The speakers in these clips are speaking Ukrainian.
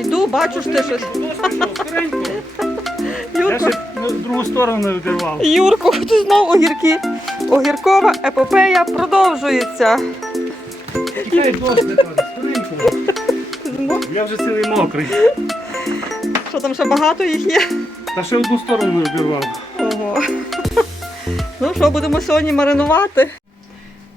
йду, бачу, що ти щось. Я Юрко, ще на другу сторону відривав. Юрко, ти знов огірки. Огіркова епопея продовжується. Тікай дощ, не. Скоренько. Ну, Я вже цілий мокрий. Що там ще багато їх є? Та ще одну сторону обірвав. Ого. Ну що, будемо сьогодні маринувати?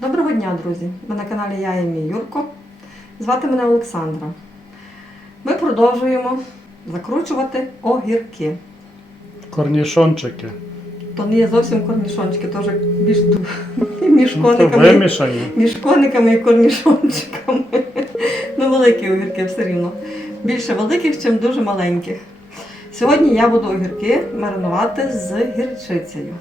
Доброго дня, друзі! Ви на каналі Я і мій Юрко. Звати мене Олександра. Ми продовжуємо закручувати огірки. Корнішончики. То не є зовсім корнішончики, то вже більш ду- Ну, між кониками, вимішані. між кониками і корнішончиками. Ну, великі огірки все рівно. Більше великих, ніж дуже маленьких. Сьогодні я буду огірки маринувати з гірчицею.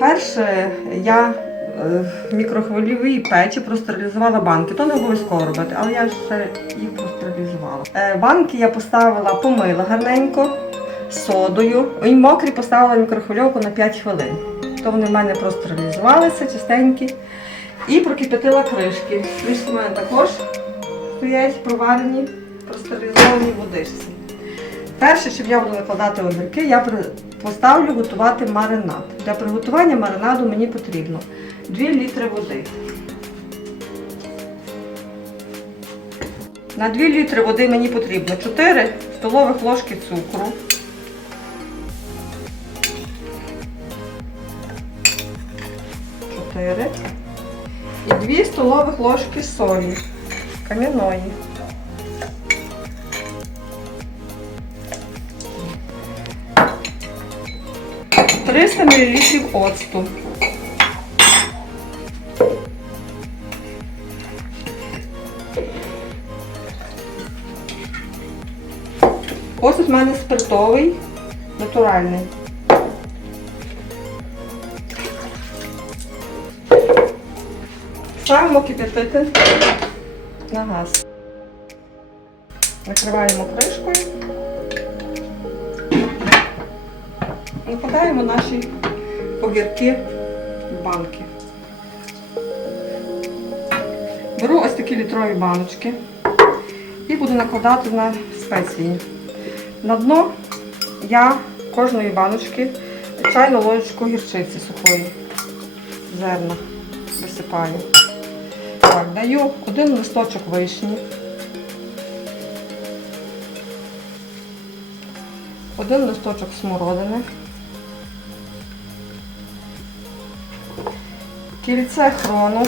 Перше, я е, в мікрохвильовій печі простерилізувала банки. То не обов'язково робити, але я ще їх простерилізувала. Е, Банки я поставила, помила гарненько содою. І мокрі поставила мікрохвильовку на 5 хвилин. То вони в мене простерилізувалися чистенькі. І прокипятила кришки. Кришки в мене також стоять проварені, простерилізовані водичці. Перше, щоб я буду накладати огірки, я поставлю готувати маринад. Для приготування маринаду мені потрібно 2 літри води. На 2 літри води мені потрібно 4 столових ложки цукру. І 2 столових ложки солі кам'яної. Триста мл оцту. У мене спиртовий, натуральний. Ставимо кип'ятити на газ. Накриваємо кришкою. Накладаємо наші огірки в банки. Беру ось такі літрові баночки і буду накладати на спеції. На дно я кожної баночки чайну ложечку гірчиці сухої. Зерна висипаю. Так, даю один листочок вишні. Один листочок смородини. Кільце хрону.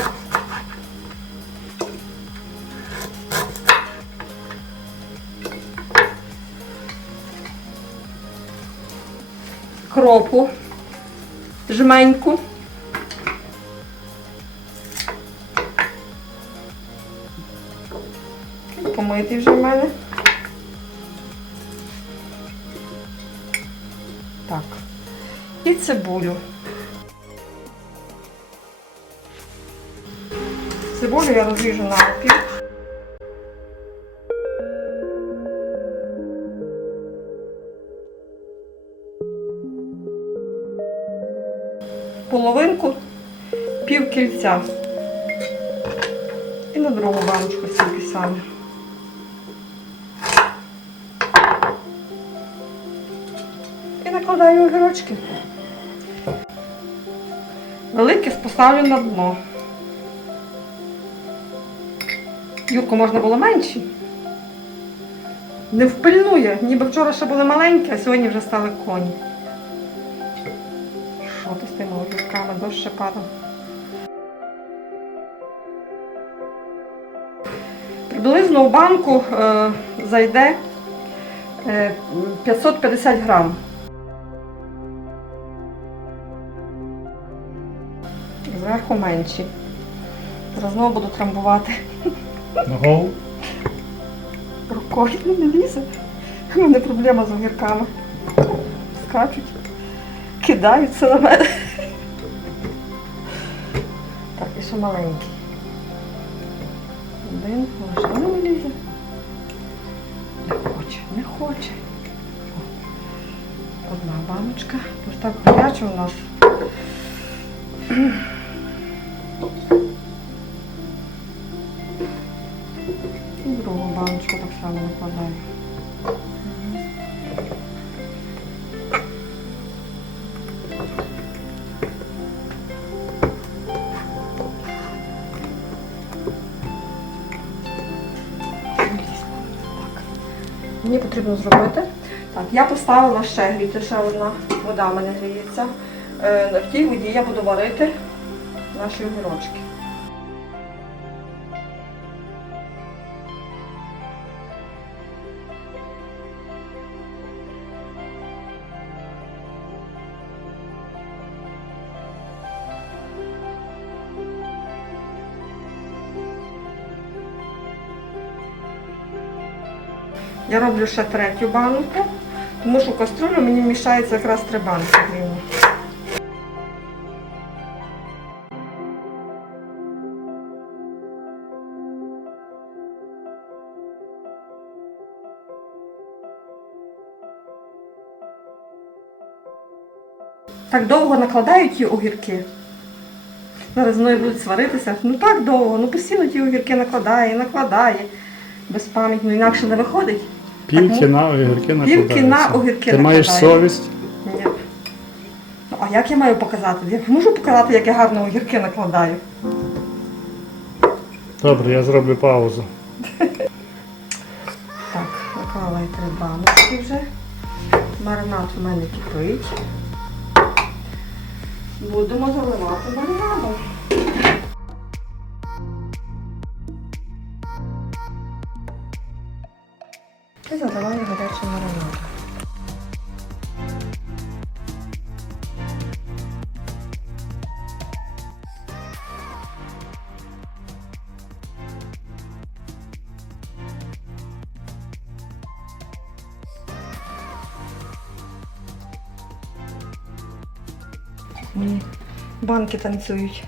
Кропу. Жменьку. Помитий вже в мене. Так. І цибулю. Цибулю я розріжу на Половинку пів кільця. І на другу баночку стільки саме. І накладаю огірочки. Велике поставлю на дно. Юрку можна було менші. Не впильнує, ніби вчора ще були маленькі, а сьогодні вже стали коні. Дощ ще. Приблизно в банку е, зайде е, 550 грам. Зверху менші. Зараз знову буду трамбувати. Ногов. Рукою не лізе. У мене проблема з огірками. Скачуть, кидаються на мене. Ще маленький. Один, вже не лізе. Не хоче, не хоче. Одна баночка. Ось так гаряче у нас. Потрібно зробити. Так, я поставила ще гріти, ще одна вода в мене гріється. Е, В тій воді я буду варити наші огірочки. Я роблю ще третю банку, тому що в каструлю мені вміщається якраз три банки рівно. Так довго накладають ті огірки. Зараз мною будуть сваритися. Ну так довго, ну постійно ті огірки накладає, накладає. Без пам'яті, ну інакше не виходить. Пів Так, кіна огірки накладаються. Пів кіна огірки Ти маєш накладаю. совість? Ні. Ну, а як я маю показати? Я можу показати, як я гарно огірки накладаю. Добре, я зроблю паузу. Так, наклала я три баночки вже. Маринад у мене кипить. Будемо заливати маринадом. І заливаю гарячим маринадом. Мені банки танцюють.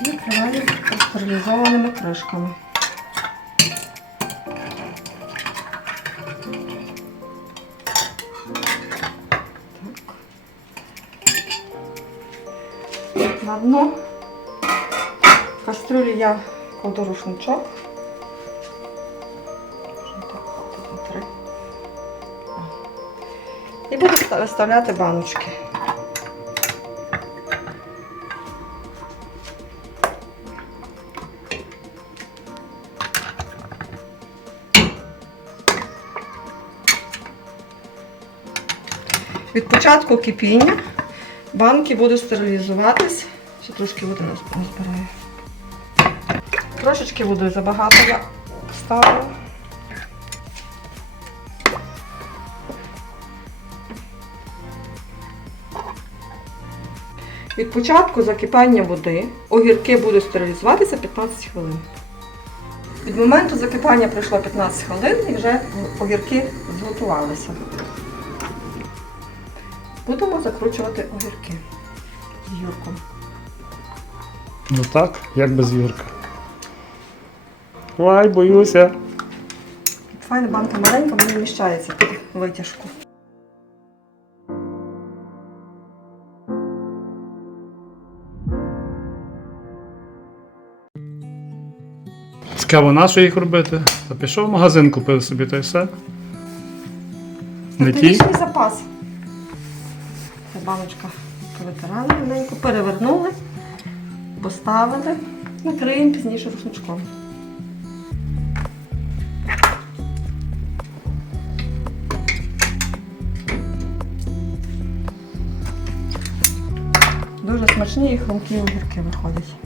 Накриваю пастерилізованими кришками. На дно кастрюлі я кладу рушничок. І буду ста- виставляти баночки. Від початку кипіння банки будуть стерилізуватись. Ще трошки води назбираю. Трошечки води забагато я ставила. Від початку закипання води огірки будуть стерилізуватися 15 хвилин. Від моменту закипання пройшло 15 хвилин і вже огірки зготувалися. Будемо закручувати огірки з юрком. Ну так, як без Юрка. Ой, боюся. Файна банка маленька, вона вміщається під витяжку. Цікаво, на що їх робити? Та пішов в магазин, купив собі та й все. Не ті? Запас. Баночка повитирали маленько, перевернули, поставили, накриємо пізніше рушничком. Дуже смачні і хрумкі огірки виходять.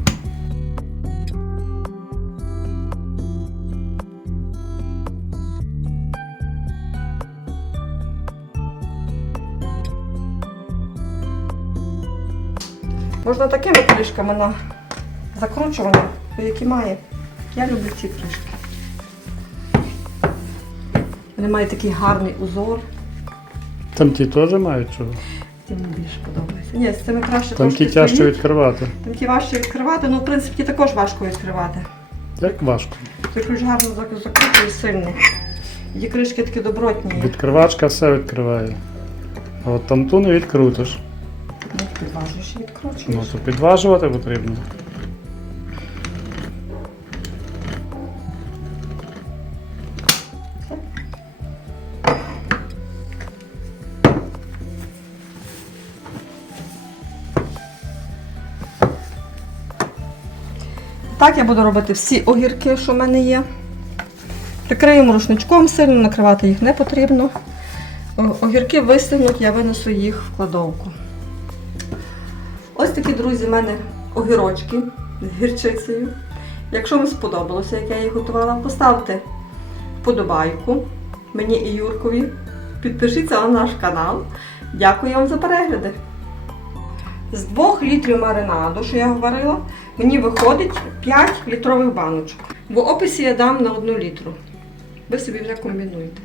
Можна такими кришками на закручування, які має. Я люблю ці кришки. Вони мають такий гарний узор. Там ті теж мають чого. Ті мені більше подобається. Ні, з цими краще Там трошки ті тяжче відкривати. Там ті важче відкривати, ну в принципі ті також важко відкривати. Як важко. Той ключ гарно зак- закритий і сильний. Її кришки такі добротні. Відкривачка все відкриває. А от там ту не відкрутиш. Підважуєш і Ну то підважувати потрібно. Так я буду робити всі огірки, що в мене є. Прикриємо рушничком, сильно накривати їх не потрібно. Огірки вистигнуть, я винесу їх в кладовку. Такі, друзі, в мене огірочки з гірчицею. Якщо вам сподобалося, як я їх готувала, поставте вподобайку мені і Юркові. Підпишіться на наш канал. Дякую вам за перегляди. З 2 літрів маринаду, що я говорила, мені виходить 5 літрових баночок. В описі я дам на 1 літру. Ви собі вже комбінуєте.